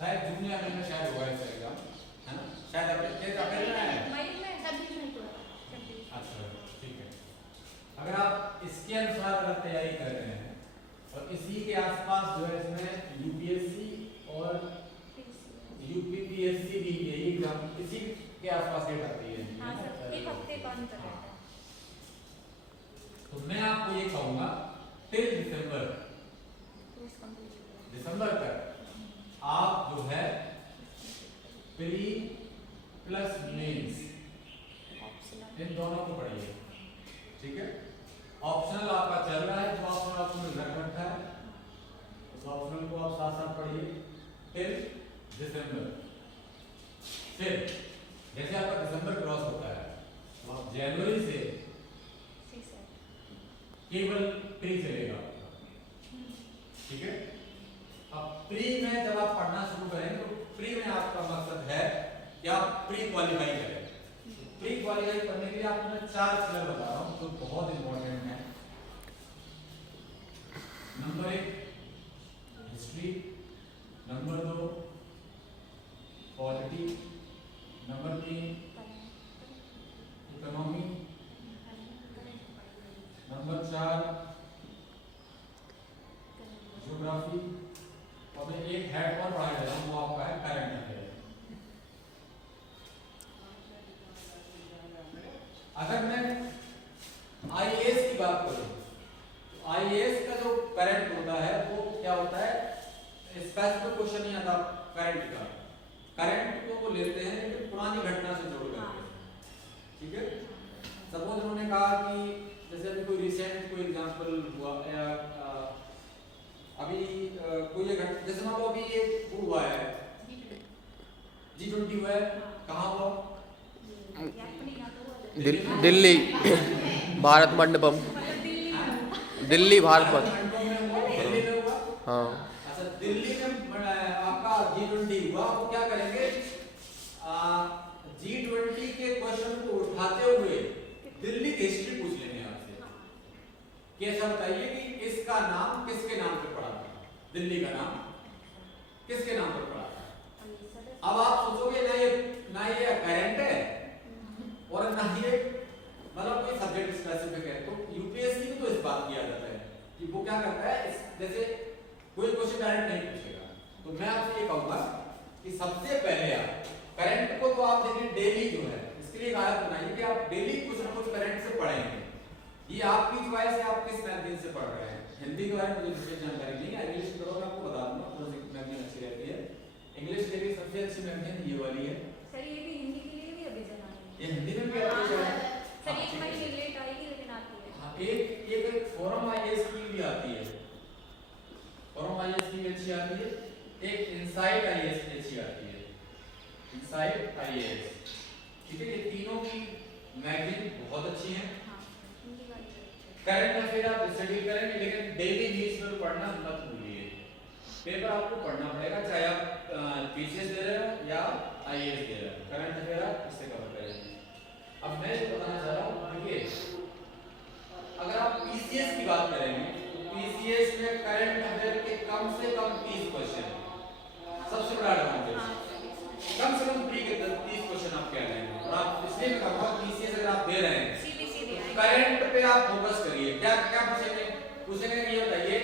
शायद जून या मई में शायद होगा इसका एग्जाम, है ना? शायद अप्रैल में है। मई में 26 में हुआ। अच्छा ठीक है। अगर आप इसके अनुसार अगर तैयारी कर रहे हैं और इसी के आसपास जो है इसमें यूपीएससी और यूपीपीएससी भी यही एग्जाम इसी के आसपास डेट आती है। हाँ सर, एक हफ्ते का अंतर रहता है। तो मैं आपको ये कहूंगा टिल दिसंबर तक आप जो है प्री प्लस मेंस इन दोनों को पढ़िए, ठीक है? ऑप्शनल आपका चल रहा है, जो ऑप्शनल आपने रख रखा है उस ऑप्शनल को आप साथ साथ पढ़िए टिल दिसंबर। फिर जैसे आपका दिसंबर क्रॉस होता है तो आप जनवरी से केवल प्री चलेगा, ठीक है? अब प्री में जब आप पढ़ना शुरू करेंगे तो प्री में आपका मकसद है कि आप प्री क्वालिफाई करें। प्री क्वालिफाई करने के लिए आपको मैं 4 पिलर बता रहा हूँ जो बहुत इंपॉर्टेंट है। Number 1 history, number 2 polity, number 3 economy, number 4 geography, और मैं एक हेड और पढ़ा दे रहा हूँ वो आपका है करंट अफेयर। अगर मैं आईएएस की बात करूं तो आईएएस का जो करंट होता है वो क्या होता है, स्पेसिफिक क्वेश्चन नहीं आता करंट का। करंट को वो लेते हैं कि पुरानी घटना से जोड़ करके, ठीक है? सपोज उन्होंने कहा कि जैसे अभी कोई रिसेंट कोई एग्जांपल हुआ या अभी कोई जैसे मान लो अभी ये हुआ है G20 हुआ है, कहाँ हुआ? दिल्ली भारत मंडपम, दिल्ली भारत मंडपम। हाँ अच्छा, दिल्ली में आपका G20 हुआ, वो क्या करेंगे G20 के क्वेश्चन को उठाते हुए दिल्ली की हिस्ट्री पूछ लेंगे आपसे। कैसा बताइए कि इसका नाम किसके नाम पे पड़ा था, दिल्ली का नाम किसके नाम पर पड़ा था? अब आप सोचोगे ना ये करंट है और ना ये मतलब कोई सब्जेक्ट स्पेसिफिक है। तो यूपीएससी में तो इस बात की आदत है कि वो क्या करता है, जैसे कोई क्वेश्चन डायरेक्ट नहीं पूछेगा। तो मैं आपसे ये कहूंगा कि सबसे पहले आप करंट को तो आप देखिए डेली जो है इसके लिए एक आदत बनाइए कि आप डेली कुछ ना कुछ करंट से पढ़ेंगे। ये आपकी चॉइस है, आप किस मैगजीन से पढ़ रहे हैं। हिंदी के बारे में मुझे विशेष जानकारी नहीं है, इंग्लिश करो मैं आपको बता दूंगा कौन सी मैगजीन अच्छी रहती है। इंग्लिश के लिए सबसे अच्छी मैगजीन ये वाली है सर। ये भी हिंदी के लिए भी अभी जना है, ये हिंदी में भी आती है सर। एक महीने लेट आएगी लेकिन आती है। हाँ, एक फोरम आईएएस की भी आती है, फोरम आईएएस की अच्छी आती है। एक इनसाइट आईएएस की अच्छी आती है, इनसाइट आईएएस, ठीक है? ये तीनों की मैगजीन बहुत अच्छी हैं। करंट अफेयर आप स्टडी करेंगे लेकिन डेली न्यूज़पेपर पढ़ना मत भूलिए। पेपर आपको पढ़ना पड़ेगा, चाहे आप पीसीएस दे रहे हो या आईएएस दे रहे हो, करंट अफेयर आप इससे कवर करेंगे। अब मैं जो बताना चाह रहा हूँ, देखिए अगर आप पीसीएस की बात करेंगे तो पीसीएस में करंट अफेयर के कम से कम 30 क्वेश्चन, सबसे बड़ा एडवांटेज कम से कम प्री के 30 क्वेश्चन आप कह रहे हैं। और आप इसलिए मैं कहूँगा पीसीएस अगर आप दे रहे हैं करंट पे आप फोकस करिए। क्या क्या पूछेंगे कि ये बताइए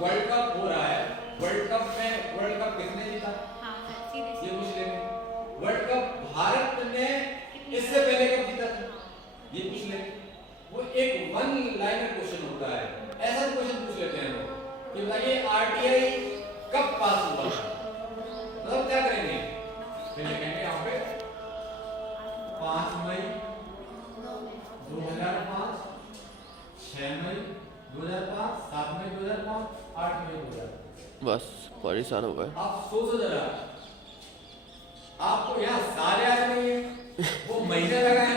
वर्ल्ड कप हो रहा है, वर्ल्ड कप किसने जीता? ये पूछ लेंगे। वर्ल्ड कप भारत ने इससे पहले कब जीता था? ये पूछ लेंगे। वो एक वन लाइनर क्वेश्चन होता है, ऐसा क्वेश्चन पूछ लेते हैं लोग कि बताइए आरटीआई कब पास हुआ? मतलब क्या करेंगे, फिर लिखेंगे यहाँ पे 5 मई 2005, 6 मई 2005, 7 मई 2005, 8 मई 2005। बस परेशान हो गए। आप सोचो जरा, आपको यहाँ साल याद नहीं है, वो महीने लगा है,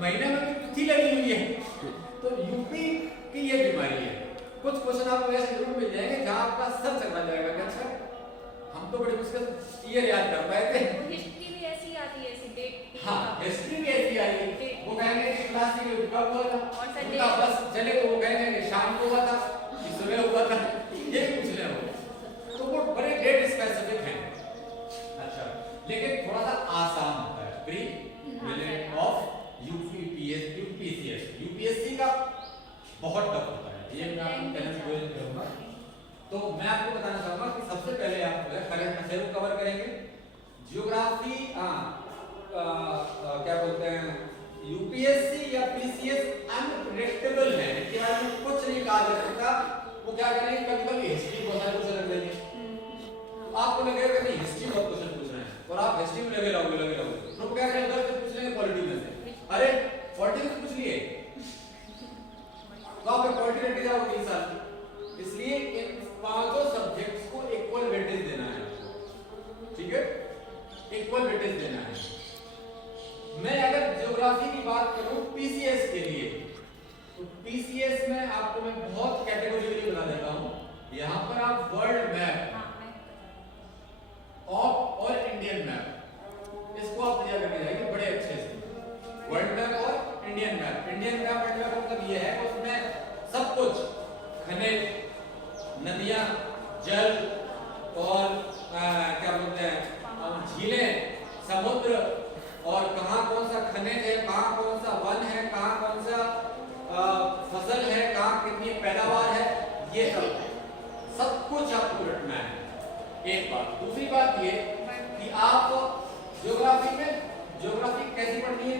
महीने में तिथि लगी हुई है। तो यूपी की ये बीमारी है, कुछ क्वेश्चन आपको ऐसे जरूर मिल जाएंगे जहाँ आपका सर चकरा जाएगा कि अच्छा हम तो बड़ी मुश्किल ईयर याद कर पाए थे। हिस्ट्री भी ऐसी आती है, ऐसी डेट। हाँ, हिस्ट्री भी ऐसी आई है। वो कहेंगे कि क्लासिक कब हुआ था, उनका बस चले तो वो कहेंगे कि शाम को हुआ था कि सुबह हुआ था, ये पूछ रहे हो। तो वो बड़े डेट मैं आपको बताना चाहूंगा कि सबसे पहले आप जो है करंट अफेयर को कवर करेंगे, जियोग्राफी क्या बोलते हैं यूपीएससी या पीसीएस अनप्रेडिक्टेबल है, इसके बारे में कुछ नहीं कहा जा सकता। वो क्या करेंगे, कभी कभी हिस्ट्री बहुत सारे क्वेश्चन रख देंगे, आपको लगेगा कि हिस्ट्री बहुत क्वेश्चन पूछ रहे हैं और आप हिस्ट्री में लगे रहोगे तो क्या करेंगे, उधर से पूछ लेंगे पॉलिटी में से, अरे पॉलिटी में पूछ लिए तो आप पॉलिटी रट जाओगे 3 साल। इसलिए इन पांचों सब्जेक्ट्स को इक्वल वेटेज देना है, ठीक है, इक्वल वेटेज देना है। मैं अगर ज्योग्राफी की बात करूं पीसीएस के लिए, तो पीसीएस में आपको मैं बहुत कैटेगोरिकली बता देता हूं। यहां पर आप वर्ल्ड मैप और इंडियन मैप इसको आप तैयार करके जाएंगे बड़े अच्छे से। वर्ल्ड मैप और Indian map, Indian map world map मतलब ये है कि उसमें सब कुछ खनिज, नदियां, जल और क्या बोलते हैं झीलें, समुद्र और कहाँ कौन सा खनिज है, कहाँ कौन सा वन है, कहाँ कौन सा फसल है, कहाँ कितनी पैदावार है, ये सब कुछ आपको रटना है। एक बात। दूसरी बात ये कि आप ज्योग्राफी में ज्योग्राफी कैसी पढ़नी है,